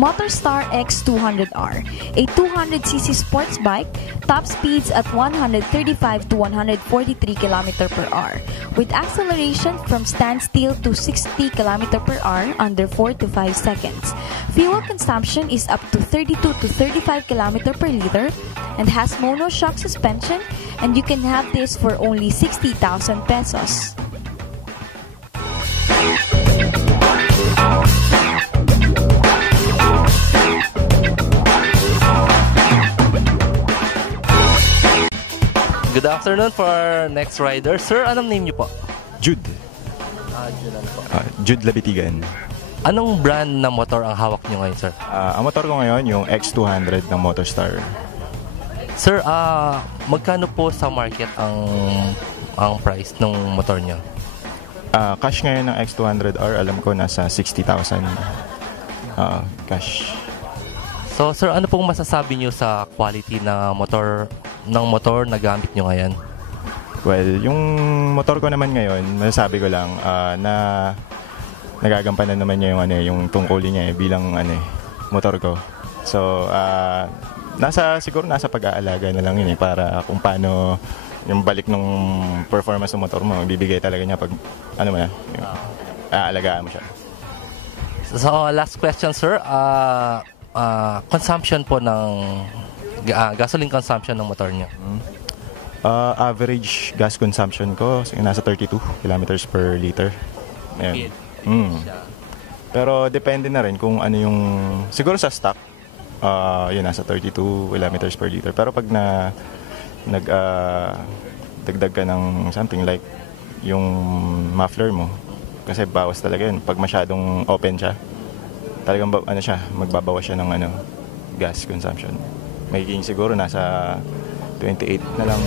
Motorstar X200R, a 200cc sports bike, top speeds at 135 to 143 km per hour, with acceleration from standstill to 60 km per hour under 4 to 5 seconds. Fuel consumption is up to 32 to 35 km per liter and has monoshock suspension, and you can have this for only 60,000 pesos. Good afternoon for our next rider. Sir, anong name niyo po? Jude. Jude ano po? Jude Labitigan. Anong brand ng motor ang hawak niyo ngayon, sir? Ang motor ko ngayon, yung X200 ng Motorstar. Sir, magkano po sa market ang price ng motor niyo? Cash ngayon ng X200R, alam ko nasa 60,000 cash. So, sir, ano pong masasabi niyo sa quality na motor na gamit niyo ngayon? Well, yung motor ko naman ngayon, masasabi ko lang na nagagampanan naman niya yung tungkulin niya bilang motor ko. So, siguro nasa pag-aalaga na lang yun para kung paano yung balik ng performance ng motor mo, bibigay talaga niya pag aalagaan mo siya. So, last question, sir. Consumption po ng gasoline consumption ng motor niyo? Average gas consumption ko nasa 32 kilometers per liter. Ayan. Pero depende na rin kung ano yung siguro sa stock yun nasa 32 kilometers per liter. Pero pag dagdag ka ng something like yung muffler mo, kasi bawas talaga yun pag masyadong open siya. Talagang magbabawas siya ng gas consumption. Magiging siguro nasa 28 na lang.